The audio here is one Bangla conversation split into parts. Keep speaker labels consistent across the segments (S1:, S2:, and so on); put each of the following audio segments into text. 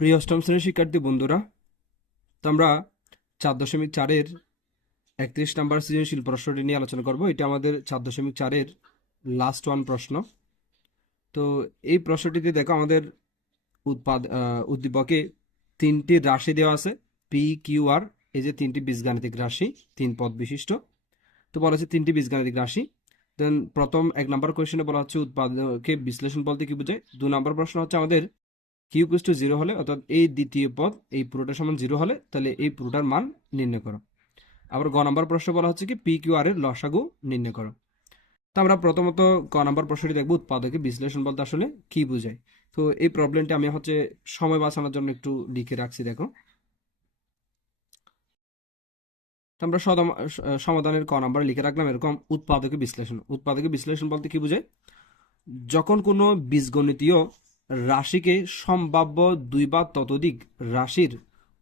S1: প্রিয় অষ্টম শ্রেণির শিক্ষার্থী বন্ধুরা আমরা চার দশমিক চারের একত্রিশ নাম্বার সৃজনশীল প্রশ্নটি নিয়ে আলোচনা করব। এটা আমাদের চার দশমিক চারের লাস্ট ওয়ান প্রশ্ন। তো এই প্রশ্নটিতে দেখো আমাদের উৎপাদ উদ্দীপকে তিনটি রাশি দেওয়া আছে পি কিউ আর এই যে তিনটি বীজগাণিতিক রাশি, তিন পদ বিশিষ্ট। তো বলা হচ্ছে তিনটি বীজগাণিতিক রাশি। দেন প্রথম এক নম্বর কোয়েশনে বলা হচ্ছে উৎপাদকে বিশ্লেষণ বলতে কি বোঝায়? দু নম্বর প্রশ্ন হচ্ছে আমাদের কিউ টু জিরো হলে অর্থাৎ এই দ্বিতীয় পদ, এই পুরোটা সমান জিরো হলে তাহলে এই পুরোটার মান নির্ণয় করো। আবার গ নম্বর প্রশ্ন বলা হচ্ছে কি পি কিউ আর এর লসাগু নির্ণয় করো। তো আমরা প্রথমত ক নম্বর প্রশ্নটি দেখব উৎপাদকে বিশ্লেষণ বলতে আসলে কি বোঝায়। তো এই প্রবলেমটা আমি হচ্ছে সময় বাঁচানোর জন্য একটু লিখে রাখছি, দেখো। আমরা সমাধানের ক নাম্বার লিখে রাখলাম এরকম উৎপাদকে বিশ্লেষণ। উৎপাদকে বিশ্লেষণ বলতে কি বোঝায়? যখন কোনো বীজগণিতীয় রাশিকে সম্ভাব্য দুই বা ততোধিক রাশির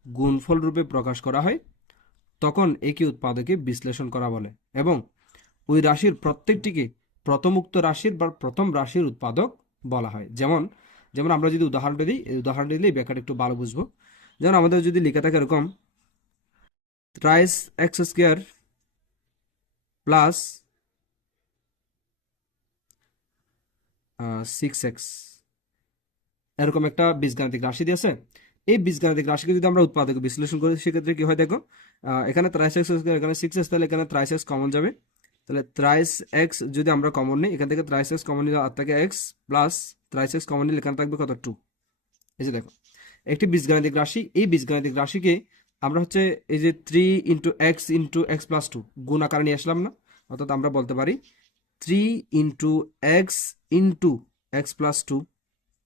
S1: গুণফল রূপে প্রকাশ করা হয়, তখন একে উৎপাদকে বিশ্লেষণ করা বলে এবং ওই রাশির প্রত্যেকটিকে প্রথমোক্ত রাশির বা প্রথম রাশির উৎপাদক বলা হয়। যেমন যেমন আমরা যদি উদাহরণটা দিই, এই উদাহরণটা দিলে ব্যাখ্যাটা একটু ভালো বুঝব। যেমন আমাদের যদি লেখা থাকে এরকম rice X square plus six X এরকম একটা বীজগাণিতিক রাশি দিয়েছে। এই বীজগাণিতিক রাশিকে যদি আমরা উৎপাদক বিশ্লেষণ করি, সেক্ষেত্রে কি হয় দেখো এখানে ত্রাইস এক্স এখানে সিক্স এক্স তাহলে এখানে ত্রাইস এক্স কমন যাবে। তাহলে ত্রাইস এক্স যদি আমরা কমন নিই, এখান থেকে ত্রাইস এক্স কমন নিলে আর থাকে x plus thrice x common নিলে এখানে থাকবে কত? টু এই যে দেখো, একটি বীজগাণিতিক রাশি, এই বীজগাণিতিক রাশিকে আমরা হচ্ছে এই যে three into x into x plus two গুণ আকারে নিয়ে আসলাম না, অর্থাৎ আমরা বলতে পারি three into x into x plus two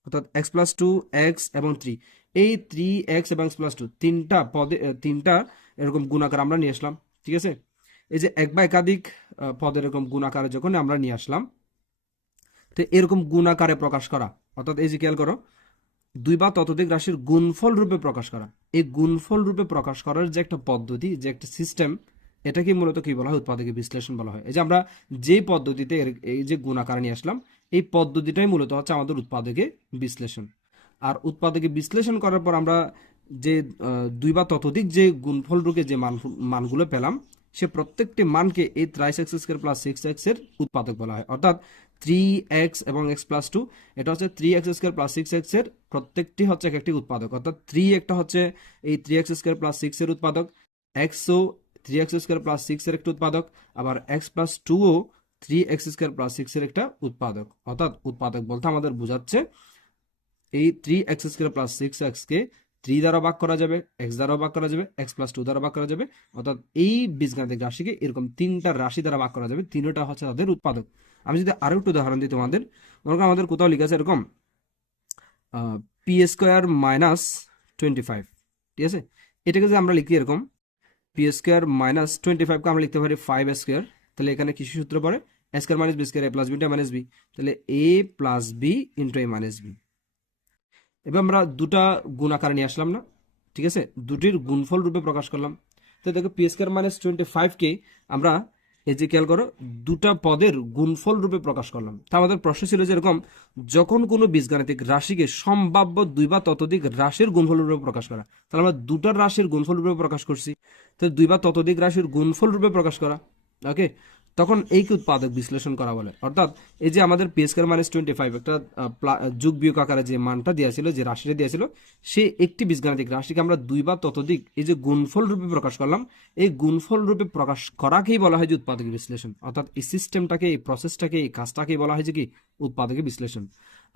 S1: অর্থাৎ এক্স প্লাস টু এক্স এবং থ্রি এই থ্রি এক্স এবং এক্স প্লাস টু তিনটা পদে তিনটা এরকম গুণাকার আমরা নিয়ে আসলাম, ঠিক আছে? এই যে এক বা একাধিক পদের এরকম গুণাকারে যখন আমরা নিয়ে আসলাম, তো এরকম গুণাকারে প্রকাশ করা, অর্থাৎ এই যে খেয়াল করো, দুই বা ততোধিক রাশির গুণফল রূপে প্রকাশ করা। এই গুণফল রূপে প্রকাশ করার যে একটা পদ্ধতি, যে একটা সিস্টেম এটাকে মূলত কি বলা হয়? উৎপাদকে বিশ্লেষণ বলা হয়। এই যে আমরা যে পদ্ধতিতে এই যে গুণাকার নিয়ে আসলাম, এই পদ্ধতিটাই মূলত হচ্ছে আমাদের উৎপাদকে বিশ্লেষণ। আর উৎপাদকে বিশ্লেষণ করার পর আমরা যে দুই বা ততোধিক যে গুণফল রূপে যে মান মানগুলো পেলাম, সে প্রত্যেকটি মানকে এই thrice x square plus six এক্সের উৎপাদক বলা হয়। অর্থাৎ থ্রি এক্স এবং এক্স প্লাস টু, এটা হচ্ছে three x square plus six এক্সের প্রত্যেকটি হচ্ছে এক একটি উৎপাদক। অর্থাৎ থ্রি একটা হচ্ছে এই three x square plus six এর উৎপাদক এক্সও three x square plus six এর একটা উৎপাদক, আবার x plus টুও three x square plus six এর একটা উৎপাদক। অর্থাৎ উৎপাদক বলতে আমাদের বোঝাচ্ছে এই three x square plus six এক্সকে থ্রি দ্বারা ভাগ করা যাবে এক্স দ্বারা ভাগ করা যাবে এক্স প্লাস টু দ্বারা ভাগ করা যাবে। অর্থাৎ এই বীজগাণিতিক রাশিকে এরকম তিনটা রাশি দ্বারা ভাগ করা যাবে, তিনটা হচ্ছে তাদের উৎপাদক। আমি যদি আরও একটু উদাহরণ দিই তোমাদের, মনে করো আমাদের কোথাও লিখা আছে এরকম P square minus twenty five ঠিক আছে? এটাকে যদি আমরা লিখি এরকম পি স্কোয়ার মাইনাস টোয়েন্টি ফাইভকে আমরা লিখতে পারি ফাইভ স্কোয়ার তাহলে এখানে কিছু সূত্র পড়ে? A square minus b square a plus beta minus B তাহলে a plus b into a minus b এবার আমরা দুটা গুণ আকারে নিয়ে আসলাম না, ঠিক আছে? দুটির গুণফল রূপে প্রকাশ করলাম। তো দেখো পি স্কোয়ার মাইনাস টোয়েন্টি ফাইভকে আমরা এই যে খেয়াল করো, দুটা পদের গুণফল রূপে প্রকাশ করলাম। তা আমাদের প্রশ্ন ছিল যে এরকম, যখন কোনো বীজগাণিতিক রাশিকে সম্ভাব্য দুই বা ততোধিক রাশির গুণফল রূপে প্রকাশ করা, তাহলে আমরা দুটার রাশির গুণফল রূপে প্রকাশ করছি। তো দুই বা ততোধিক রাশির গুণফল রূপে প্রকাশ করা ওকে তখন এই কি উৎপাদক বিশ্লেষণ করা বলে? অর্থাৎ এই যে আমাদের p square minus twenty five একটা যোগ বিয়োগ আকারে যে মানটা দিয়েছিল, যে রাশিটা দিয়েছিল, সে একটি বীজগাণিতিক রাশিকে আমরা দুই বা ততোধিক, এই যে গুণফল রূপে প্রকাশ করলাম, এই গুণফল রূপে প্রকাশ করাকেই বলা হয় যে উৎপাদক বিশ্লেষণ। অর্থাৎ এই সিস্টেমটাকে এই প্রসেসটাকে এই কাজটাকেই বলা হয় যে কি? উৎপাদকে বিশ্লেষণ।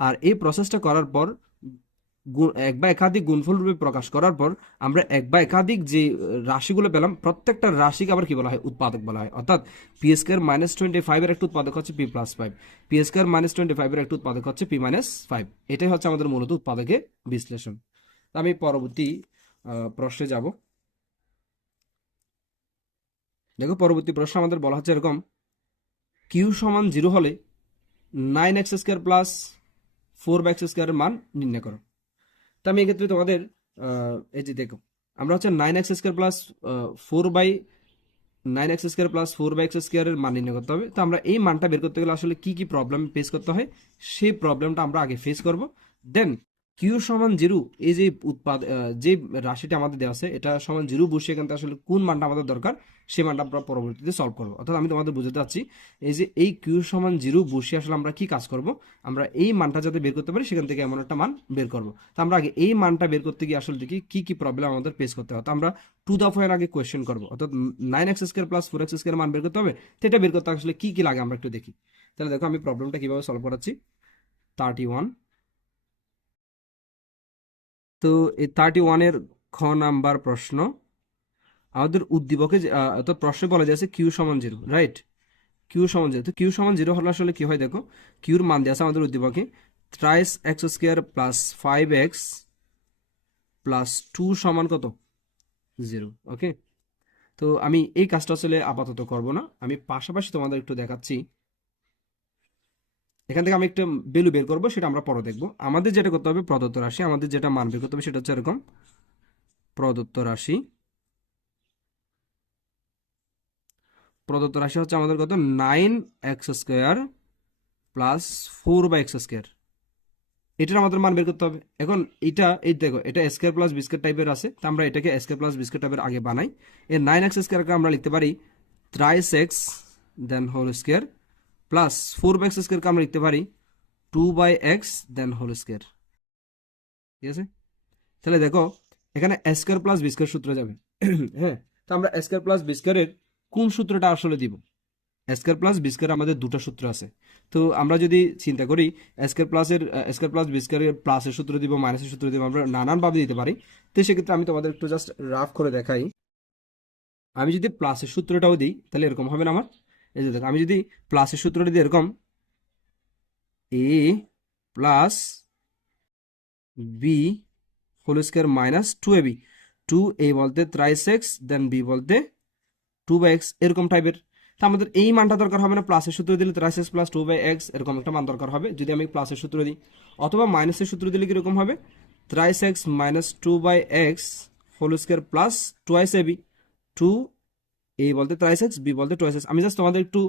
S1: আর এই প্রসেসটা করার পর এক বা একাধিক গুণফল রূপে প্রকাশ করার পর আমরা এক বা একাধিক যে রাশিগুলো পেলাম, প্রত্যেকটা রাশিকে আবার কি বলা হয়? উৎপাদক বলা হয়। অর্থাৎ পি স্কোয়ার মাইনাস টোয়েন্টি ফাইভের একটা উৎপাদক হচ্ছে p plus five p square minus twenty ফাইভের একটা উৎপাদক হচ্ছে পি মাইনাস ফাইভ এটাই হচ্ছে আমাদের মূলত উৎপাদকের বিশ্লেষণ। আমি পরবর্তী প্রশ্নে যাব। দেখো, পরবর্তী প্রশ্ন আমাদের বলা হচ্ছে এরকম কিউ সমান জিরো হলে nine x square plus four by x স্কোয়ারের মান নির্ণয় করো। তো আমি এক্ষেত্রে তোমাদের এই যে দেখো। আমরা হচ্ছে nine x square plus four by nine x square plus four by x স্কোয়ারের মান নির্ণয় করতে হবে। তো আমরা এই মানটা বের করতে গেলে আসলে কি কি প্রবলেম ফেস করতে হয়, সেই প্রবলেমটা আমরা আগে ফেস করব। দেন কিউ সমান জিরো এই যে উৎপাদ যে রাশিটা আমাদের দেওয়া আছে, এটা সমান জিরো বসে এখান আসলে কোন মানটা আমাদের দরকার? সেই মানটা আমরা পরবর্তীতে সলভ করব। অর্থাৎ আমি তোমাদের বুঝাতে চাচ্ছি, এই যে এই কিউ সমান জিরো বসে আসলে আমরা কি কাজ করব? আমরা এই মানটা যাতে বের করতে পারি, সেখান থেকে এমন একটা মান বের করব। তো আমরা আগে এই মানটা বের করতে গিয়ে আসলে দেখি কি কি প্রবলেম আমাদের ফেস করতে হয়। তো আমরা টু দা ফোর আগে কোয়েশ্চেন করব। অর্থাৎ nine x square plus four x square মান বের করতে হবে। এটা বের করতে আসলে কি কি লাগে আমরা একটু দেখি। তাহলে দেখো আমি প্রবলেমটা কীভাবে সলভ করাচ্ছি? থার্টি ওয়ান তো এই থার্টি ওয়ানের খ নাম্বার প্রশ্ন। আমাদের উদ্দীপকে অর্থাৎ প্রশ্নে বলা যাচ্ছে কিউ সমান জিরো রাইট কিউ সমান জিরো। তো কিউ সমান জিরো হলে আসলে কি হয় দেখো, কিউর মান দেওয়া আছে আমাদের উদ্দীপকে। Thrice x square plus five x plus two সমান কত? জিরো ওকে তো আমি এই কাজটা আসলে আপাতত করব না। আমি পাশাপাশি তোমাদের একটু দেখাচ্ছি। এখান থেকে আমি একটা ভ্যালু বের করব, সেটা আমরা পরে দেখব। আমাদের যেটা করতে হবে, প্রদত্ত রাশি। আমাদের যেটা মান বের করতে হবে, সেটা হচ্ছে এরকম, প্রদত্ত রাশি। প্রদত্ত রাশি হচ্ছে আমাদের কত? Nine x square plus four by x square. এটার আমাদের মান বের করতে হবে। এখন এটা, এই দেখো, এটা স্কোয়ার প্লাস বিস্কেট টাইপের আছে, তো আমরা এটাকে স্কোয়ার প্লাস বিস্কেট টাইপের আগে বানাই। এর নাইন এক্স স্কোয়ারকে আমরা লিখতে পারি thrice x then whole square plus four by x স্কোয়ারকে আমরা লিখতে পারি two by x then whole square ঠিক আছে? তাহলে দেখো, এখানে স্কোয়ার প্লাস বি স্কোয়ার সূত্র যাবে। হ্যাঁ তো আমরা স্কোয়ার প্লাস বি স্কোয়ারের কোন সূত্রটা আসলে দিব? স্কোয়ার প্লাস বিস্কার আমাদের দুটো সূত্র আছে। তো আমরা যদি চিন্তা করি স্কোয়ার প্লাসের স্কোয়ার প্লাস বি স্কোয়ারের প্লাসের সূত্র দিব মাইনাসের সূত্র দিব, আমরা নানানভাবে দিতে পারি। তো সেক্ষেত্রে আমি তোমাদের একটু জাস্ট রাফ করে দেখাই। আমি যদি প্লাসের সূত্রটাও দিই, তাহলে এরকম হবে না আমার। এই যে দেখো, আমি যদি প্লাসের সূত্রটা দিই, এরকম। A plus b whole square minus two a b two a বলতে ত্রাইস এক্স দেন বি বলতে টু বাই এক্স এরকম টাইপের তো আমাদের এই মানটা দরকার হবে না প্লাসের সূত্র দিলে thrice x plus two by x এরকম একটা মান দরকার হবে। যদি আমি প্লাসের সূত্র দিই, অথবা মাইনাসের সূত্র দিলে কীরকম হবে? Thrice X minus two by X whole square plus twice A B two A বলতে ট্রাইস এক্স বি বলতে টুয়াইস এক্স আমি জাস্ট তোমাদের একটু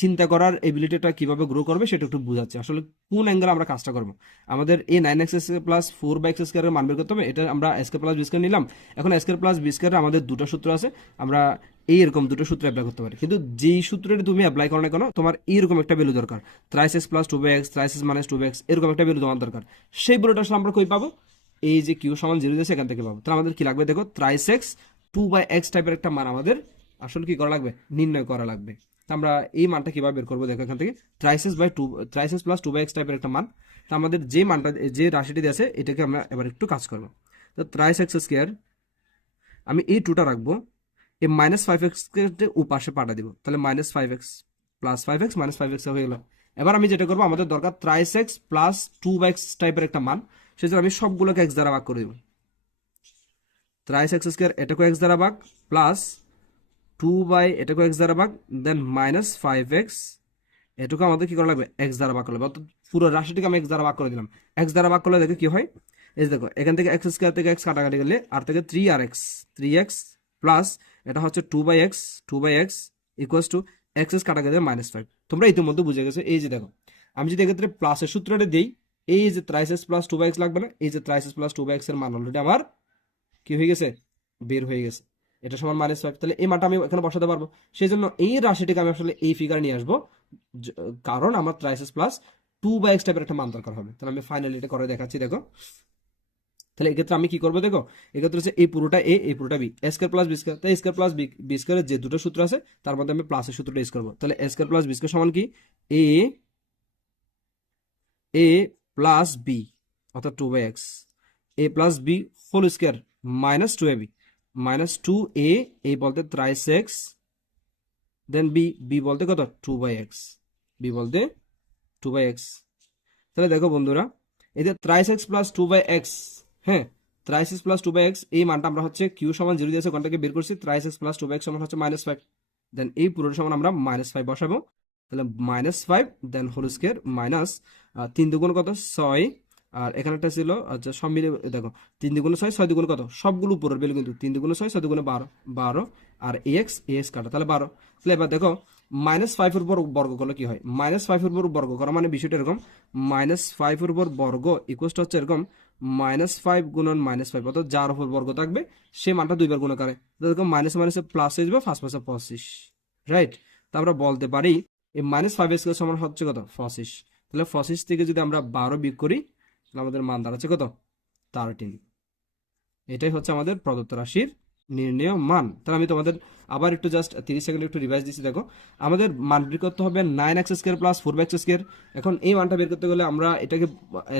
S1: চিন্তা করার এবিলিটিটা কীভাবে গ্রো করবে সেটা একটু বোঝাচ্ছি। আসলে কোন অ্যাঙ্গেল আমরা কাজটা করব? আমাদের এই nine x plus four by x স্কোয়ারের মান বের করতে হবে। এটা আমরা এসকে প্লাস বি স্কোয়ার নিলাম। এখন এসকে প্লাস বি স্কোয়ারের আমাদের দুটো সূত্র আছে। আমরা এই এরকম দুটো সূত্র অ্যাপ্লাই করতে পারি। কিন্তু যেই সূত্রটা তুমি অ্যাপ্লাই করো না কেন, তোমার এইরকম একটা ভ্যালু দরকার। Thrice x plus two thrice x minus two by x এরকম একটা ভ্যালু তোমার দরকার। সেই ভ্যালুটা আসলে আমরা কই পাবো? এই যে কিউ সমান জিরো দিয়েছে, এখান থেকে পাবো। তাহলে আমাদের কি লাগবে? দেখো thrice x two by x টাইপের একটা মান আমাদের আসলে কি করা লাগবে? নির্ণয় করা লাগবে। তা আমরা এই মানটা কীভাবে বের করব? দেখো এখান থেকে। Thrice x by two thrice x plus two by x টাইপের একটা মান। তা আমাদের যে মানটা, যে রাশিটি আছে এটাকে আমরা এবার একটু কাজ করব। তো থ্রাইস এক্স স্কোয়ার আমি এই টুটা রাখব। এই মাইনাস ফাইভ এক্সকে উপাশে পাঠা দিব, তাহলে minus five x plus five x minus five x হয়ে গেল। এবার আমি যেটা করব, আমাদের দরকার thrice x plus two x টাইপের একটা মান, সেজন্য আমি সবগুলোকে এক্স দ্বারা ভাগ করে দিব। থ্রাইস এক্স স্কোয়ার এটাকে এক্স দ্বারা ভাগ প্লাস টু বাই এটাকে এক্স দ্বারা ভাগ দেন মাইনাস ফাইভ এক্স এটুকু আমাদের কি করা লাগবে? এক্স দ্বারা ভাগ করলে অর্থাৎ পুরো রাশিটিকে আমি এক্স দ্বারা ভাগ করে দিলাম। এক্স দ্বারা ভাগ করলে দেখে কি হয়? এই দেখো, এখান থেকে এক্স স্কোয়ার থেকে এক্স কাটাকাটি গেলে আর থেকে থ্রি আর এক্স থ্রি এক্স প্লাস এটা হচ্ছে two by x two by x equals two x x কাটা গেলে মাইনাস ফাইভ তোমরা ইতিমধ্যে বুঝে গেছো, এই যে দেখো, আমি যদি এক্ষেত্রে প্লাসের সূত্রটা দিই, এই যে thrice x plus two by x লাগবে না, এই যে ত্রাইসেস প্লাস টু বাই এক্সের মান অলরেডি আমার কি হয়ে গেছে? বের হয়ে গেছে। এটা সমান মাইনাস ফাইভ তাহলে এই মানটা আমি এখানে বসাতে পারব। সেই জন্য এই রাশিটিকে আমি আসলে এই ফিগার নিয়ে আসব কারণ আমার thrice x plus two by x টাইপের একটা মান দরকার হবে। তাহলে আমি ফাইনালি এটা করে দেখাচ্ছি, দেখো। তাহলে এক্ষেত্রে আমি কি করব দেখো? এক্ষেত্রে হচ্ছে এই পুরোটা এ এই পুরোটা b. Square plus b square তাই স্কোয়ার প্লাস বি স্কোয়ারের যে দুটো সূত্র আছে, তার মধ্যে আমি প্লাসের সূত্রটা ইউজ করব। তাহলে স্কোয়ার প্লাস বি স্কোয়ার সমান কি? এ এ প্লাস বি অর্থাৎ two by x a plus b whole square minus two a b minus two a a বলতে thrice x then b b বলতে কত? টু বাই এক্স বি বলতে টু বাই এক্স তাহলে দেখো বন্ধুরা এতে thrice x plus two by x হ্যাঁ thrice x plus two by x এই মানটা আমরা হচ্ছে কিউ সমান জিরো দিয়েছে কোনটাকে বের করছি thrice x plus two by x সমান হচ্ছে মাইনাস ফাইভ দেন এই পুরোটা সমান আমরা মাইনাস ফাইভ বসাবো। তাহলে minus five then whole square minus তিন দুগুণ কত? ছয়। আর এখানে একটা ছিল আচ্ছা সব মিলে দেখো, তিন দুগুণ ছয় ছয় দুগুণ কত? সবগুলো উপরের বেল কিন্তু, তিন দুগুণ ছয় ছয় দুগুণে বারো বারো। আর এক্স এক্স কাটা, তাহলে বারো। তাহলে এবার দেখো মাইনাস ফাইভের উপর বর্গ করলে কি হয়? মাইনাস ফাইভের উপর বর্গ করা মানে বিষয়টা এরকম মাইনাস ফাইভের উপর বর্গ ইকুয়াসটা হচ্ছে এরকম মাইনাস ফাইভ গুণন মাইনাস ফাইভ অর্থাৎ যার উপর বর্গ থাকবে, সে মানটা দুইবার গুণ করে। দেখো মাইনাস মাইনাসে প্লাস হয়ে যাবে ফার্স্ট পাশে পঁচিশ। রাইট তা আমরা বলতে পারি, এই মাইনাস ফাইভ স্কোয়ার সমান হচ্ছে কত? পঁচিশ। তাহলে পঁচিশ থেকে যদি আমরা বারো বিক করি, তাহলে আমাদের মান দাঁড়াচ্ছে কত? থার্টিন এটাই হচ্ছে আমাদের প্রদত্ত রাশির নির্ণয় মান। তাহলে আমি তোমাদের আবার একটু জাস্ট তিরিশ সেকেন্ড একটু রিভাইজ দিচ্ছি, দেখো। আমাদের মান বের করতে হবে nine x square plus four x square এখন এই মানটা বের করতে গেলে আমরা এটাকে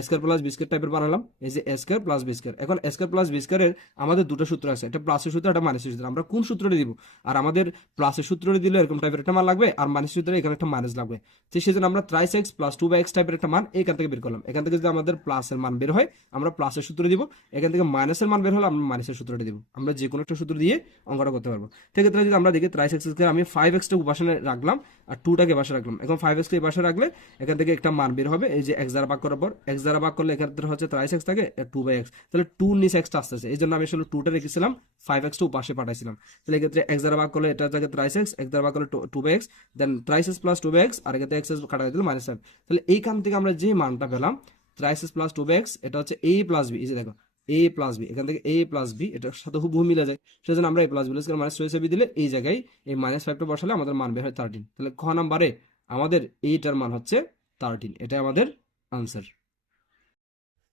S1: স্কোয়ার প্লাস বিস্কেট টাইপের বানালাম। এই যে স্কোয়ার প্লাস বিস্কেট এখন স্কোয়ার প্লাস বিস্কেটের আমাদের দুটো সূত্র আছে। একটা প্লাসের সূত্র, একটা মাইনাসের সূত্র। আমরা কোন সূত্রটি দিব? আর আমাদের প্লাসের সূত্রটি দিলে এরকম টাইপের একটা মান লাগবে, আর মাইনাস সূত্রে এখানে একটা মাইনাস লাগবে। তো সেই জন্য আমরা thrice x plus two by x টাইপের একটা মান এখান থেকে বের করলাম। এখান থেকে যদি আমাদের প্লাসের মান বের হয়, আমরা প্লাসের সূত্র দিব। এখান থেকে মাইনাসের মান বের হলে আমরা মাইনাসের সূত্রটি দিব। আমরা যে কোনো একটা সূত্র দিয়ে অঙ্কটা করতে পারব। সেক্ষেত্রে যদি আমরা দেখি ট্রাইস এক্স আমি ফাইভ এক্সটা উপাসে রাখলাম আর টুটাকে পাশে রাখলাম। এখন ফাইভ এক্সকে পাশে রাখলে এখান থেকে একটা মান বের হবে, এই যে এক্স দ্বারা ভাগ করার পর এক্স দ্বারা ভাগ করলে এক্ষেত্রে হচ্ছে ট্রাইস এক্স থাকে টু বাই এক্স তাহলে টু নিচে এক্সটা আসতেছে এই জন্য আমি আসলে টুটা রেখেছিলাম ফাইভ এক্সটা উপাসে পাঠাইছিলাম। তাহলে এক্ষেত্রে এক্স দ্বারা ভাগ করলে এটা জায়গায় ট্রাইস এক্স এক্স দ্বারা ভাগ করলে two by x then thrice x plus two by x আর এক্ষেত্রে এক্স এক্স কাটা দিল মাইনাস ফাইভ তাহলে এইখান থেকে আমরা যে মানটা পেলাম thrice x plus two by x এটা হচ্ছে এ প্লাস বি এই যে দেখো এ প্লাস বি এখান থেকে এ প্লাস বি এটার সাথে হুবহু মিলে যায়। সেজন্য আমরা a plus b minus two b দিলে এই জায়গায় এই মাইনাস ফাইভটা বসালে আমাদের মান বের হয় থার্টিন তাহলে খ নাম্বারে আমাদের এইটার মান হচ্ছে থার্টিন এটা আমাদের আনসার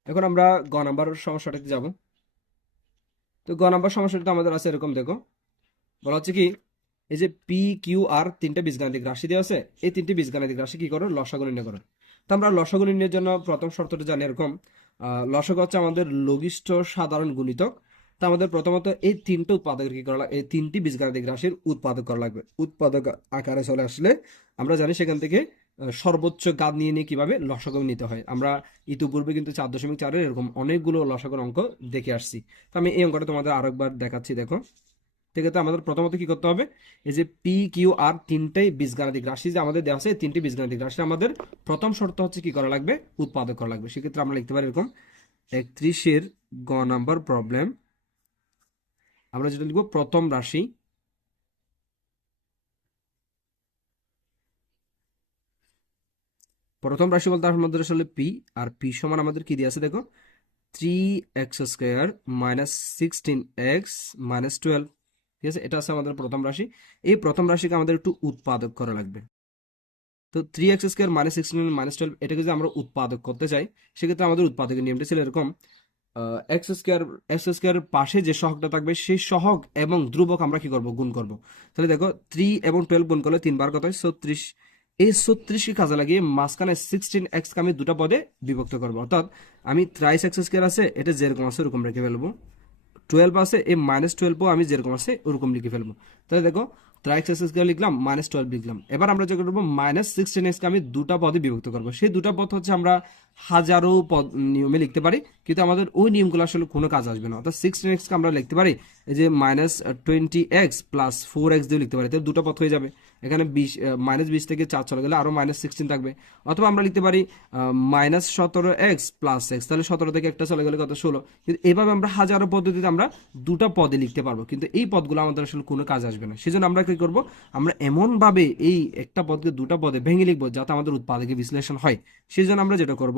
S1: এখন আমরা গ নাম্বার সমস্যাটাতে যাব। তো গ নাম্বার সমস্যাটা আমাদের আছে এরকম, দেখো। বলা হচ্ছে কি, এই যে পি কিউ আর তিনটে বীজগাণিতিক রাশি দেওয়া আছে, এই তিনটি বীজগাণিতিক রাশি কি করো? লসাগু নির্ণয় করো। তো আমরা লসাগু নির্ণয়ের জন্য প্রথম শর্তটা জানি এরকম। লসাগু হচ্ছে আমাদের লঘিষ্ঠ সাধারণ গুণিতক। তা আমাদের প্রথমত এই তিনটে উৎপাদক কি করা এই তিনটি বীজগাণিতিক রাশির উৎপাদক করা লাগবে। উৎপাদক আকারে চলে আসলে আমরা জানি সেখান থেকে সর্বোচ্চ গাদ নিয়ে নিয়ে কীভাবে লসকম নিতে হয়। আমরা ইতিপূর্বে কিন্তু চার দশমিক চারের এরকম অনেকগুলো লসকর অঙ্ক দেখে আসছি। তো আমি এই অঙ্কটা তোমাদের আরেকবার দেখাচ্ছি, দেখো। সেক্ষেত্রে আমাদের প্রথমত কি করতে হবে? এই যে পি কিউ আর তিনটাই বীজগাণিতিক রাশি যে আমাদের দেওয়া আছে তিনটি বীজগাণিতিক রাশি আমাদের প্রথম শর্ত হচ্ছে কি করা লাগবে? উৎপাদক করা লাগবে। সেক্ষেত্রে আমরা লিখতে পারি এরকম, একত্রিশের গ নাম্বার প্রবলেম আমরা যেটা লিখব প্রথম রাশি প্রথম রাশি বলতে আমাদের আসলে পি আর পি সমান আমাদের কি দিয়ে আছে দেখো? Three x square minus sixteen x minus twelve ঠিক আছে? এটা আছে আমাদের প্রথম রাশি। এই প্রথম রাশিকে আমাদের একটু উৎপাদক করা লাগবে। তো three x square minus sixteen minus twelve এটাকে যদি আমরা উৎপাদক করতে চাই, সেক্ষেত্রে আমাদের উৎপাদকের নিয়মটা ছিল এরকম এক্স স্কোয়ার এক্স স্কোয়ার পাশে যে সহগটা থাকবে, সেই সহগ এবং ধ্রুবক আমরা কি করব? গুণ করব। তাহলে দেখো থ্রি এবং টুয়েলভ গুণ করলে তিনবার কত হয়? ছত্রিশ। এই ছত্রিশকে কাজে লাগিয়ে মাঝখানে সিক্সটিন এক্সকে আমি দুটো পদে বিভক্ত করব। অর্থাৎ, আমি থ্রাইস এক্স স্কোয়ার আছে, এটা যেরকম আছে, ওরকম রেখে ফেলব। টুয়েলভ আছে, এই মাইনাস টুয়েলভও আমি যেরকম আছে, ওরকম লিখে ফেলব। তাহলে দেখো ট্রাইক্স এক্স স্কোয়ার লিখলাম মাইনাস টুয়েলভ লিখলাম। এবার আমরা যে করব মাইনাস সিক্সটিন এক্সকে আমি দুটা পদে বিভক্ত করব। সেই দুটা পদ হচ্ছে আমরা হাজারো পদ নিয়মে লিখতে পারি, কিন্তু আমাদের ওই নিয়মগুলো আসলে কোনো কাজ আসবে না। অর্থাৎ সিক্সটিন এক্সকে আমরা লিখতে পারি, এই যে minus twenty x plus four x দিয়ে লিখতে পারি, তাহলে দুটো পথ হয়ে যাবে। এখানে বিশ মাইনাস বিশ থেকে চার চলে গেলে আরও মাইনাস সিক্সটিন থাকবে। অথবা আমরা লিখতে পারি মাইনাস সতেরো এক্স প্লাস এক্স তাহলে সতেরো থেকে একটা চলে গেলে কত? ষোলো। কিন্তু এভাবে আমরা হাজারো পদ্ধতিতে আমরা দুটো পদে লিখতে পারব, কিন্তু এই পদগুলো আমাদের আসলে কোনো কাজ আসবে না। সেজন্য আমরা কি করব? আমরা এমনভাবে এই একটা পদকে দুটা পদে ভেঙে লিখব যাতে আমাদের উৎপাদকে বিশ্লেষণ হয়। সেই জন্য আমরা যেটা করব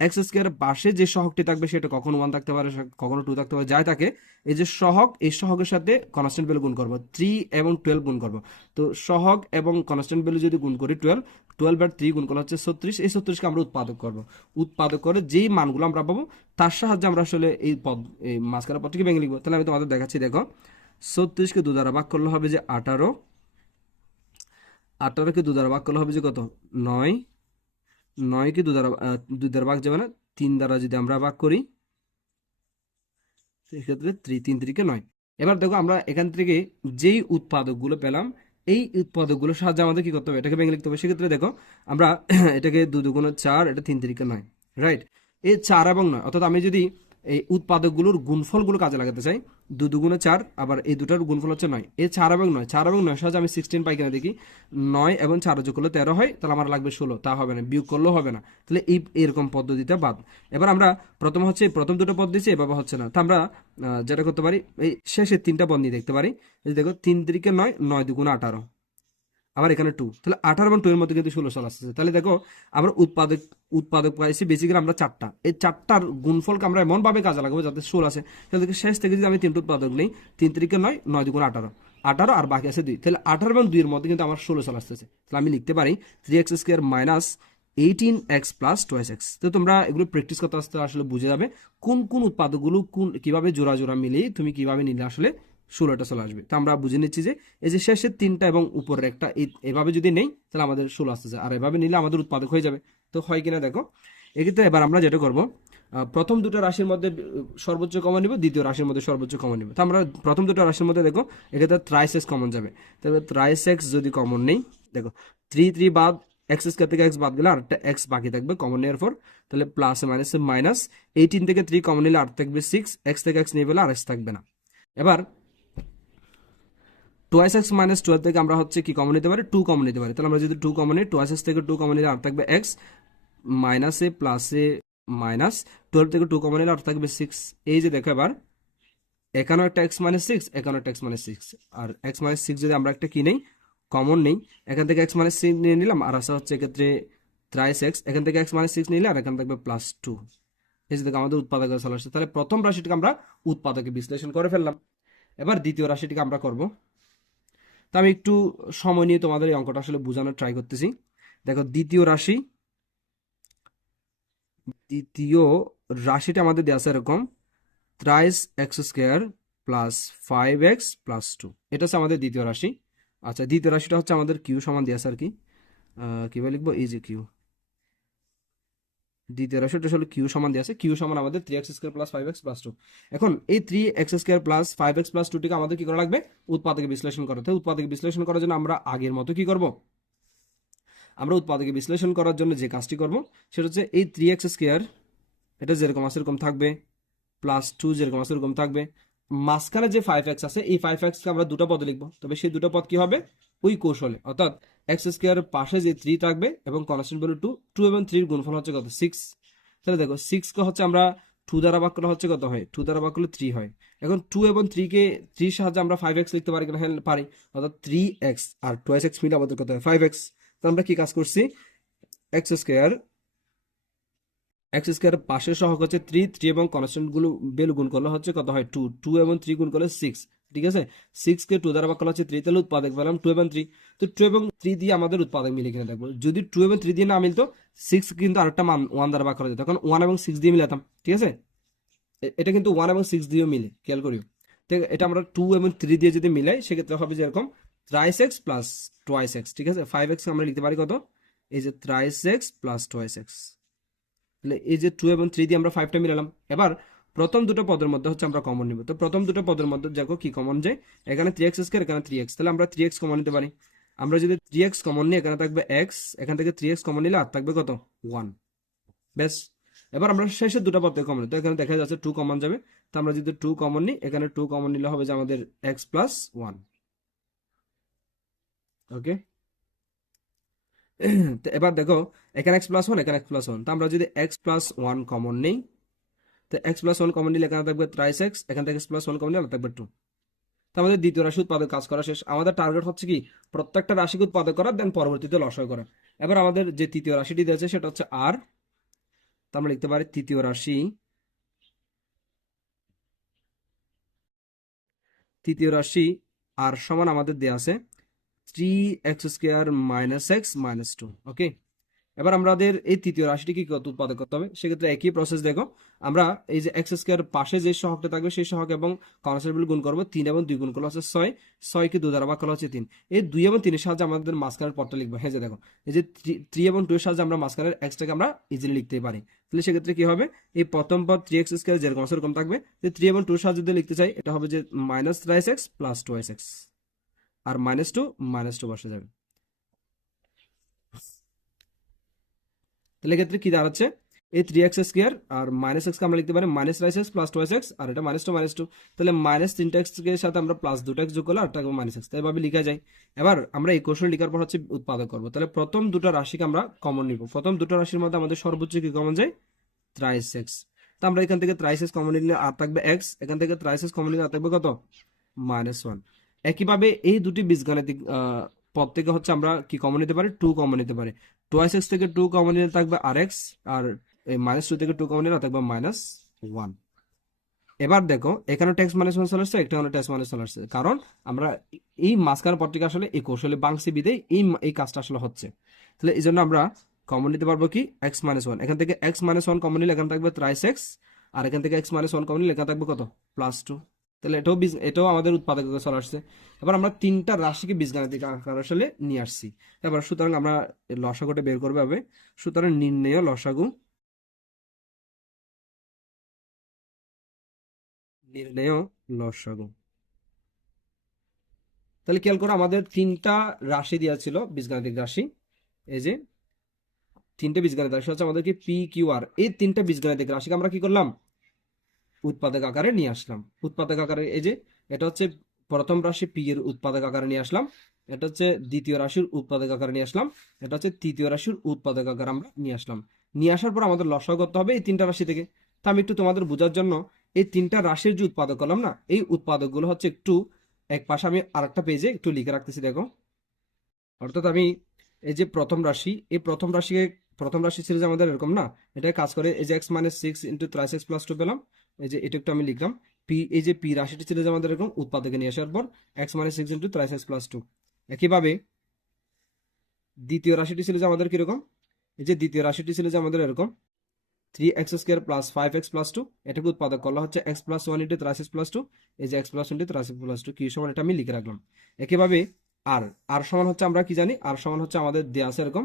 S1: এক্স স্কোয়ারের পাশে যে সহগটি থাকবে সেটা কখনো ওয়ান থাকতে পারে কখনো টু থাকতে পারে, যাই থাকে, এই যে সহগ, এই সহগের সাথে কনস্ট্যান্ট ভ্যালু গুণ করব থ্রি এবং টুয়েলভ গুণ করব। তো সহগ এবং কনস্ট্যান্ট ভ্যালু যদি গুণ করি টুয়েলভ টুয়েলভ আর থ্রি গুণ করলে হচ্ছে ছত্রিশ, এই ছত্রিশকে আমরা উৎপাদক করব। উৎপাদক করে যেই মানগুলো আমরা পাবো, তার সাহায্যে আমরা আসলে এই পদ, এই মাঝখানে পদটিকে ভেঙে লিখব। তাহলে আমি তোমাদের দেখাচ্ছি, দেখো, ছত্রিশকে দু দ্বারা ভাগ করলে হবে যে আঠারো, আঠারোকে দু দ্বারা ভাগ করলে হবে যে কত? নয় নয়কে দু দ্বারা দুই দ্বারা ভাগ যাবে না, তিন দ্বারা যদি আমরা ভাগ করি, সেক্ষেত্রে ত্রি, তিন তিরিকে নয়। এবার দেখো আমরা এখান থেকে যেই উৎপাদকগুলো পেলাম, এই উৎপাদকগুলোর সাহায্যে আমাদের কী করতে হবে? এটাকে ভেঙে লিখতে হবে। সেক্ষেত্রে দেখো, আমরা এটাকে দু দুগুণে চার, এটা তিন তিরিকে নয় রাইট এই চার এবং নয়, অর্থাৎ আমি যদি এই উৎপাদকগুলোর গুণফলগুলো কাজে লাগাতে চাই। দু দুগুণে চার, আবার এই দুটার গুণফল হচ্ছে নয়। এই চার এবং নয়। চার এবং নয় সাহায্যে আমি সিক্সটিন পাই কিনা দেখি। নয় এবং চার যোগ করলে তেরো হয়, তাহলে আমার লাগবে ষোলো। তা হবে না, বিয়োগ করলেও হবে না। তাহলে এই, এরকম পদ্ধতিতে বাদ। এবার আমরা প্রথম হচ্ছে প্রথম দুটো পদ দিচ্ছি, এভাবে হচ্ছে না। তা আমরা যেটা করতে পারি, এই শেষের তিনটা পদ নিয়ে দেখতে পারি। দেখো, তিন তিরিকে নয় নয় দুগুণ আঠারো। আবার এখানে টু তাহলে আঠারো এবং টু এর মধ্যে কিন্তু ষোলো সাল আসতেছে তাহলে দেখো, আমরা উৎপাদক উৎপাদক পাইছি বেসিক্যালি আমরা চারটা। এই চারটার গুণফলকে আমরা এমন ভাবে কাজে লাগাবো যাতে ষোলো আসে। তাহলে শেষ থেকে যদি আমি তিনটে উৎপাদক নেই, তিন তারিখে নয় নয় দুগুণ আঠারো। আঠারো আর বাকি আছে দুই। তাহলে আঠারো এবং দুইয়ের মধ্যে কিন্তু আমার ষোলো সাল আসতেছে। তাহলে আমি লিখতে পারি three x square minus eighteen x plus twice x তো তোমরা এগুলো প্র্যাকটিস করতে আসতে আসলে বুঝে যাবে কোন কোন উৎপাদকগুলো কোন, কীভাবে জোড়া জোড়া মিলিয়ে তুমি কীভাবে নিলে আসলে ষোলোটা চলে আসবে। তো আমরা বুঝে নিচ্ছি যে এই যে শেষের তিনটা এবং উপরের একটা এভাবে যদি নেই, তাহলে আমাদের ষোলো আসতেছে আর এভাবে নিলে আমাদের উৎপাদক হয়ে যাবে। তো হয় কিনা দেখো, এক্ষেত্রে এবার আমরা যেটা করব প্রথম দুটো রাশির মধ্যে সর্বোচ্চ কমন নিব, দ্বিতীয় রাশির মধ্যে সর্বোচ্চ কমন নিব। তো আমরা প্রথম দুটো রাশির মধ্যে দেখো, এক্ষেত্রে থ্রাইস এক্স কমন যাবে। তবে থ্রাইস এক্স যদি কমন নেই, দেখো থ্রি থ্রি বাদ এক্স স্কোয়ার থেকে এক্স বাদ গেলে আরেকটা এক্স বাকি থাকবে কমন নেওয়ার পর। তাহলে প্লাস মাইনাস মাইনাস এইটিন থেকে থ্রি কমন নিলে আর থাকবে সিক্স এক্স থেকে এক্স নিয়ে পেলে আর এক্স থাকবে না। এবার টোয়াইস এক্স মাইনাস টুয়েলভ থেকে আমরা হচ্ছে কি কমন নিতে পারি? টু কমন নিতে পারি। তাহলে আমরা যদি টু কমন নিই টোয়াইস এক্স থেকে টু কমন নিলে আর থাকবে এক্স মাইনাসে প্লাসে মাইনাস টুয়েলভ থেকে টু কমন নিলে আর থাকবে সিক্স এই যে দেখো এবার, এখানেও একটা এক্স মাইনাস সিক্স এখানেও একটা এক্স মাইনাস সিক্স আর এক্স মাইনাস সিক্স যদি আমরা একটা কি নেই কমন নেই, এখান থেকে এক্স মাইনাস সিক্স নিয়ে নিলাম, আর আসা হচ্ছে এক্ষেত্রে থ্রাইস এক্স এখান থেকে এক্স মাইনাস সিক্স নিলে আর এখান থাকবে প্লাস টু এই যে আমাদের উৎপাদকের চলে আসছে। তাহলে প্রথম রাশিটিকে আমরা উৎপাদকে বিশ্লেষণ করে ফেললাম। এবার দ্বিতীয় রাশিটিকে আমরা করব। আমি একটু সময় নিয়ে তোমাদের এই অঙ্কটা আসলে বোঝানোর ট্রাই করতেছি। দেখো, দ্বিতীয় রাশি, দ্বিতীয় রাশিটা আমাদের দেওয়া আছে এরকম thrice x square plus five x plus two এটা হচ্ছে আমাদের দ্বিতীয় রাশি। আচ্ছা দ্বিতীয় রাশিটা হচ্ছে আমাদের কিউ সমান দেওয়া আছে আর কি। কীভাবে লিখব? এই যে কিউ দ্বিতীয় রাশিটা আসলে কিউ সমান দেওয়া আছে। কিউ সমান আমাদের three x square plus five x plus two এখন এই three x square plus five x plus টুটিকে আমাদের কি করা লাগবে? উৎপাদকে বিশ্লেষণ করতে উৎপাদকে বিশ্লেষণ করার জন্য আমরা আগের মতো কি করব? আমরা উৎপাদকে বিশ্লেষণ করার জন্য যে কাজটি করব, সেটা হচ্ছে এই থ্রি এক্স স্কোয়ার এটা যেরকম আছে এরকম থাকবে প্লাস টু যেরকম আছে এরকম থাকবে। মাঝখানে যে ফাইভ এক্স আছে, এই ফাইভ এক্সকে আমরা দুটো পদে লিখব। তবে সেই দুটো পদ কি হবে? ওই কৌশলে। অর্থাৎ এক্স স্কোয়ার পাশে যে থ্রি থাকবে এবং কনস্ট্যান্ট ভ্যালু টু টু এবং থ্রির গুণফল হচ্ছে কত? সিক্স তাহলে দেখো সিক্সকে হচ্ছে আমরা টু দ্বারা ভাগ করলে হচ্ছে কত হয়? টু দ্বারা ভাগ করলে থ্রি হয়। এখন টু এবং থ্রিকে থ্রির সাহায্যে আমরা ফাইভ এক্স লিখতে পারি কিনা হ্যাঁ পারি। অর্থাৎ থ্রি এক্স আর টোয়েস এক্স মিলে আমাদের কত হয়? ফাইভ এক্স তো আমরা কি কাজ করছি? এক্স স্কোয়ার এক্স স্কোয়ার পাশের সহগ হচ্ছে থ্রি থ্রি এবং কনস্ট্যান্টগুলো বেল গুণ করলে হচ্ছে কত হয়? টু টু এবং থ্রি গুণ করলে সিক্স ঠিক আছে? সিক্স কে টু দ্বারা ভাগ হচ্ছে থ্রি তাহলে উৎপাদক পেলাম টু এবং থ্রি তো টু এবং থ্রি দিয়ে আমাদের উৎপাদক মিলে কিনা দেখব। যদি টু এবং থ্রি দিয়ে না মিলতো সিক্স কিন্তু আরেকটা মান ওয়ান দ্বারা ভাগ করা যেত। এখন ওয়ান এবং সিক্স দিয়ে মিলাতাম, ঠিক আছে? এটা কিন্তু ওয়ান এবং সিক্স দিয়েও মিলে, খেয়াল করিও। তো এটা আমরা টু এবং থ্রি দিয়ে যদি মিলাই, সেক্ষেত্রে হবে যেরকম thrice x plus twice x ঠিক আছে? ফাইভ এক্স আমরা লিখতে পারি কত? এই যে thrice x plus twice x তাহলে এই যে টু এবং থ্রি দিয়ে আমরা ফাইভটা মিলালাম। এবার প্রথম দুটো পদের মধ্যে হচ্ছে আমরা কমন নিব। তো প্রথম দুটো পদের মধ্যে দেখো কি কমন যায় এখানে থ্রি এক্স স্কোয়ার এখানে থ্রি এক্স তাহলে আমরা থ্রি এক্স কমন নিতে পারি। আমরা যদি থ্রি এক্স কমন নিই, এখানে থাকবে এক্স এখান থেকে থ্রি এক্স কমন নিলে আর থাকবে কত? ওয়ান ব্যাস। এবার আমরা শেষের দুটো পদ কমন তো এখানে দেখা যাচ্ছে টু কমন যাবে। তো আমরা যদি টু কমন নিই, এখানে টু কমন নিলে হবে যে আমাদের এক্স প্লাস ওয়ান ওকে এবার দেখো, এখানে এক্স প্লাস ওয়ান এখানে এক্স প্লাস ওয়ান তো আমরা যদি এক্স প্লাস ওয়ান কমন নেই তো এক্স প্লাস ওয়ান কমন নিলে এখানে থাকবে থ্রাইস এক্স এখান থেকে এক্স প্লাস ওয়ান কমন নিলে থাকবে টু তো আমাদের দ্বিতীয় রাশি উৎপাদক কাজ করা শেষ। আমাদের টার্গেট হচ্ছে কি? প্রত্যেকটা রাশিকে উৎপাদক করা দেন পরবর্তীতে লসয় করা। এবার আমাদের যে তৃতীয় রাশিটি দিয়েছে সেটা হচ্ছে আর তো আমরা লিখতে পারি তৃতীয় রাশি। তৃতীয় রাশি আর সমান আমাদের দেয়া আছে three x square minus x minus two okay এবার আমাদের এই তৃতীয় রাশিটিকে কত উৎপাদক করতে হবে? সেক্ষেত্রে একই প্রসেস দেখো। আমরা এই যে এক্স স্কোয়ার পাশে যে সহগটা থাকবে সেই সহগ এবং কনস্টেবল গুণ করব তিন এবং দুই গুণ করলে হচ্ছে ছয়। ছয়কে দু দ্বারা ভাগ করা হচ্ছে তিন। এই দুই এবং তিনের সাহায্যে আমাদের মাঝখানের পদটা লিখব। হ্যাঁ যে দেখো, এই যে থ্রি এবং টু এর সাহায্যে আমরা মাঝখানের এক্সটাকে আমরা ইজিলি লিখতে পারি। তাহলে সেক্ষেত্রে কি হবে? এই প্রথম পদ থ্রি এক্স স্কোয়ার যেরকম আছে এরকম থাকবে। যে থ্রি এবং টুর সাহায্যে লিখতে চাই, এটা হবে যে minus thrice x plus two x আর মাইনাস টু মাইনাস টু বসে যাবে। তাহলে এক্ষেত্রে কি দাঁড়াচ্ছে? এই থ্রি এক্স স্কোয়ার আর মাইনাস এক্সকে আমরা লিখতে পারি minus thrice x plus twice x আর এটা মাইনাস টু মাইনাস টু তাহলে মাইনাস তিনটা এক্সের সাথে আমরা প্লাস দুটো এক্স যোগ করলে থাকবে মাইনাস এক্স এভাবে লিখা যায়। এবার আমরা এই কোশ্চেন লিখার পর হচ্ছে উৎপাদক করব। তাহলে প্রথম দুটো রাশিকে আমরা কমন নিব। প্রথম দুটো রাশির মধ্যে আমাদের সর্বোচ্চ কি কমন যায়? ত্রাইস এক্স তো আমরা এখান থেকে ত্রাইস এক্স কমন নিলে আর থাকবে এক্স এখান থেকে ত্রাইস এক্স কমন নিলে আর থাকবে কত? মাইনাস ওয়ান একইভাবে এই দুটি বীজগাণিতিক পদ থেকে হচ্ছে আমরা কি কমন নিতে পারি? টু কমন নিতে পারি। টোয়াইস এক্স থেকে টু কমন নিলে থাকবে আর এক্স আর এই মাইনাস টু থেকে টু কমন নিলে থাকবে মাইনাস ওয়ান এবার দেখো, এখানে ট্যাক্স মাইনাস ওয়ান চলে আসছে এখানে ট্যাক্স মাইনাস চলে আসছে কারণ আমরা এই মাঝখানে পদ থেকে আসলে এই কৌশলে বাংসি বিদে এই এই কাজটা আসলে হচ্ছে। তাহলে এই জন্য আমরা কমন নিতে পারব কি? এক্স মাইনাস ওয়ান এখান থেকে এক্স মাইনাস ওয়ান কমন নিলে এখানে থাকবে ত্রাইস এক্স আর এখান থেকে এক্স মাইনাস ওয়ান কমন নিলে এখানে থাকবে কত? প্লাস টু তাহলে এটাও এটাও আমাদের উৎপাদক চলে আসছে। এবার আমরা তিনটা রাশিকে বীজগাণিতিক আকার আসলে নিয়ে আসছি। এবার সুতরাং আমরা লসাগুটা বের করবে হবে সুতরাং নির্ণয় লসাগু। নির্ণয় লসাগু। তাহলে খেয়াল করো আমাদের তিনটা রাশি দেওয়া ছিল, বীজগাণিতিক রাশি। এই যে, তিনটে বীজগাণিতিক রাশি হচ্ছে আমাদেরকে পি কিউ আর এই তিনটা বীজগাণিতিক রাশিকে আমরা কি করলাম? উৎপাদক আকারে নিয়ে আসলাম। উৎপাদক আকারে এই যে, এটা হচ্ছে প্রথম রাশি পি এর উৎপাদক আকারে নিয়ে আসলাম। এটা হচ্ছে দ্বিতীয় রাশির উৎপাদক আকারে নিয়ে আসলাম। এটা হচ্ছে তৃতীয় রাশির উৎপাদক আকারে আমরা নিয়ে আসলাম। নিয়ে আসার পর আমাদের লসাগু করতে হবে এই তিনটা রাশি থেকে। তা আমি একটু তোমাদের বোঝার জন্য এই তিনটা রাশির যে উৎপাদক করলাম না, এই উৎপাদকগুলো হচ্ছে একটু এক পাশে আমি আরেকটা পেজে একটু লিখে রাখতেছি, দেখো। অর্থাৎ আমি এই যে প্রথম রাশি, এই প্রথম রাশিকে, প্রথম রাশি সিরিজ আমাদের এরকম না এটা কাজ করে, এই যে x minus six into thrice x plus two পেলাম। এই যে এটা একটু আমি লিখলাম। পি এই যে পি রাশিটি ছিল যে আমাদের এরকম উৎপাদকে নিয়ে আসার পর x minus six into thrice x plus two একইভাবে দ্বিতীয় রাশিটি ছিল যে আমাদের কীরকম? এই যে দ্বিতীয় রাশিটি ছিল যে আমাদের এরকম three x square plus five x plus two এটাকে উৎপাদক করলে হচ্ছে x plus one into x plus two এই যে x plus into x plus two কি সমান এটা আমি লিখে রাখলাম। একইভাবে আর আর সমান হচ্ছে আমরা কি জানি? আর সমান হচ্ছে আমাদের দেওয়া আছে এরকম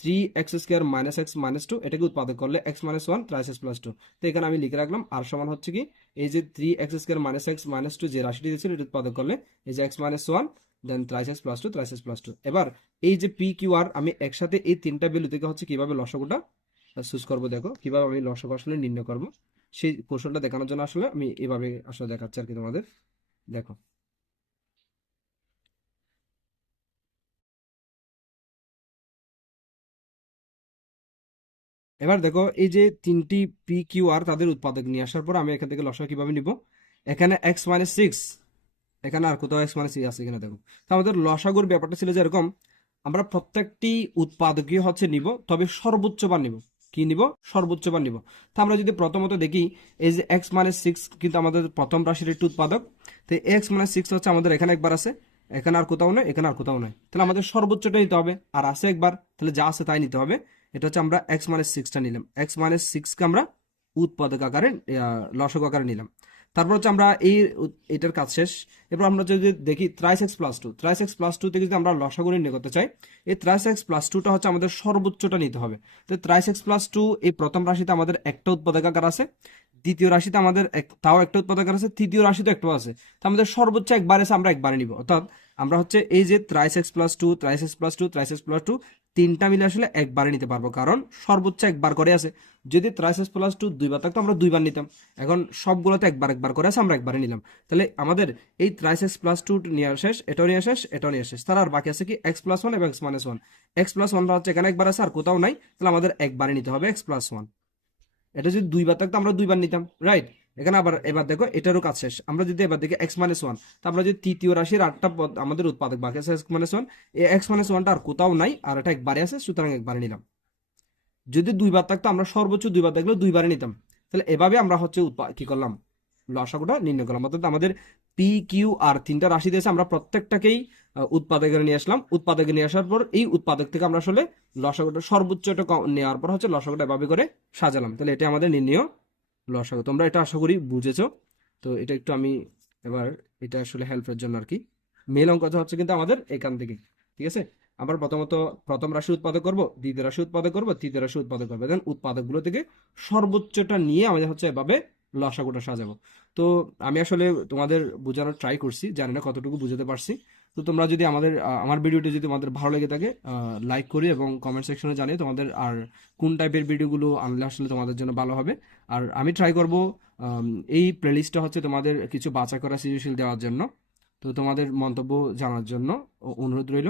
S1: three x square minus x minus two এটাকে উৎপাদক করলে x minus one thrice x plus two তো এখানে আমি লিখে রাখলাম আর সমান হচ্ছে কি, এই যে three x square minus x minus two যে রাশিটি দিয়েছিল, এটা উৎপাদক করলে এই যে x minus one then thrice x plus two thrice x plus two এবার এই যে পি কিউ আর আমি একসাথে এই তিনটা ভ্যালু থেকে হচ্ছে কীভাবে লসগুটা চুজ করব দেখো, কীভাবে আমি লসক আসলে নির্ণয় করব, সেই কৌশলটা দেখানোর জন্য আসলে আমি এভাবে আসলে দেখাচ্ছি আর কি তোমাদের। দেখো। এবার দেখো, এই যে তিনটি পি কিউ আর তাদের উৎপাদক নিয়ে আসার পর আমি এখান থেকে লসা কীভাবে নিব? এখানে এক্স মাইনাস সিক্স এখানে আর কোথাও এক্স মাইনাস আছে এখানে দেখো। তো আমাদের লসাগুর ব্যাপারটা ছিল যে এরকম, আমরা প্রত্যেকটি উৎপাদকই হচ্ছে নিব, তবে সর্বোচ্চ বার নিব। কি নিব? সর্বোচ্চ বার নিব। তো আমরা যদি প্রথমত দেখি, এই যে এক্স মাইনাস সিক্স কিন্তু আমাদের প্রথম রাশির একটি উৎপাদক, তো এক্স মাইনাস সিক্স হচ্ছে আমাদের এখানে একবার আছে, এখানে আর কোথাও নয়, এখানে আর কোথাও নয়। তাহলে আমাদের সর্বোচ্চটা নিতে হবে। আর আছে একবার, তাহলে যা আছে তাই নিতে হবে। এটা হচ্ছে আমরা এক্স মাইনাস সিক্সটা নিলাম। এক্স মাইনাস সিক্সকে আমরা উৎপাদক আকারে লসক আকারে নিলাম। তারপর হচ্ছে আমরা এই এটার কাজ শেষ। এরপর আমরা যদি দেখি thrice x plus two thrice x plus two থেকে যদি আমরা লসাগু নির্ণয় করতে চাই, এই থ্রাইস এক্স প্লাস টুটা হচ্ছে আমাদের সর্বোচ্চটা নিতে হবে। তো থ্রাইস এক্স প্লাস টু এই প্রথম রাশিতে আমাদের একটা উৎপাদক আকার আছে। দ্বিতীয় রাশিতে আমাদের তাও একটা উৎপাদক আছে। তৃতীয় রাশিতে একটা আছে। তো আমাদের সর্বোচ্চ একবার এসে আমরা একবারে নিব। অর্থাৎ আমরা হচ্ছে এই যে thrice x plus two thrice x plus two thrice x plus two তিনটা মিলে আসলে একবারে নিতে পারব। কারণ সর্বোচ্চ একবার করে আছে। যদি থ্রাইস এক্স প্লাস টু দুইবার থাকতো, আমরা দুইবার নিতাম। এখন সবগুলোতে একবার একবার করে আছে, আমরা একবারে নিলাম। তাহলে আমাদের এই থ্রাইস এক্স প্লাস টু নিয়ে শেষ, এটাও নিয়ে শেষ, এটাও নিয়ে শেষ। তাহলে আর বাকি আছে কি? এক্স প্লাস ওয়ান এবং x minus one x plus ওয়ানটা হচ্ছে এখানে একবার আছে, আর কোথাও নাই। তাহলে আমাদের একবারে নিতে হবে এক্স প্লাস ওয়ান এটা যদি দুইবার থাকতো, আমরা দুইবার নিতাম রাইট এখানে আবার এবার দেখো, এটারও কাজ শেষ। আমরা যদি এবার দেখি এক্স মাইনাস ওয়ান আমরা যদি তৃতীয় রাশির আটটা পদ আমাদের উৎপাদক বাকি আছে এক্স মাইনাস ওয়ান এই এক্স মাইনাস ওয়ানটা আর কোথাও নাই, আর এটা একবারে আছে, সুতরাং একবারে নিলাম। যদি দুইবার থাকতো, আমরা সর্বোচ্চ দুইবার দেখলে দুইবারে নিতাম। তাহলে এভাবে আমরা হচ্ছে উৎপা- কি করলাম? লসাগুটা নির্ণয় করলাম। অর্থাৎ আমাদের পি কিউ আর তিনটা রাশি দিয়েছে, আমরা প্রত্যেকটাকেই উৎপাদকে নিয়ে আসলাম। উৎপাদকে নিয়ে আসার পর এই উৎপাদক থেকে আমরা আসলে লসাগুটা সর্বোচ্চটা নেওয়ার পর হচ্ছে লসাগুটা এভাবে করে সাজালাম। তাহলে এটা আমাদের নির্ণয় লসাগু। তোমরা এটা আশা করি বুঝেছ। তো এটা একটু আমি এবার এটা আসলে হেল্পের জন্য আর কি মেল অঙ্কটা হচ্ছে কিন্তু আমাদের এখান থেকে, ঠিক আছে? আমরা প্রথমত প্রথম রাশি উৎপাদক করব, দ্বিতীয় রাশি উৎপাদক করব, তৃতীয় রাশি উৎপাদক করব। দেন উৎপাদকগুলো থেকে সর্বোচ্চটা নিয়ে আমাদের হচ্ছে এভাবে লসাগুটা সাজাবো। তো আমি আসলে তোমাদের বোঝানোর ট্রাই করছি, জানি না কতটুকু বুঝাতে পারছি। তো তোমরা যদি আমাদের আমার ভিডিওটি যদি তোমাদের ভালো লেগে থাকে লাইক করি এবং কমেন্ট সেকশনে জানিয়ে তোমাদের আর কোন টাইপের ভিডিওগুলো আনলে আসলে তোমাদের জন্য ভালো হবে। আর আমি ট্রাই করব এই প্লেলিস্টটা হচ্ছে তোমাদের কিছু বাঁচা করা সৃজনশীল দেওয়ার জন্য। তো তোমাদের মন্তব্য জানার জন্য অনুরোধ রইল।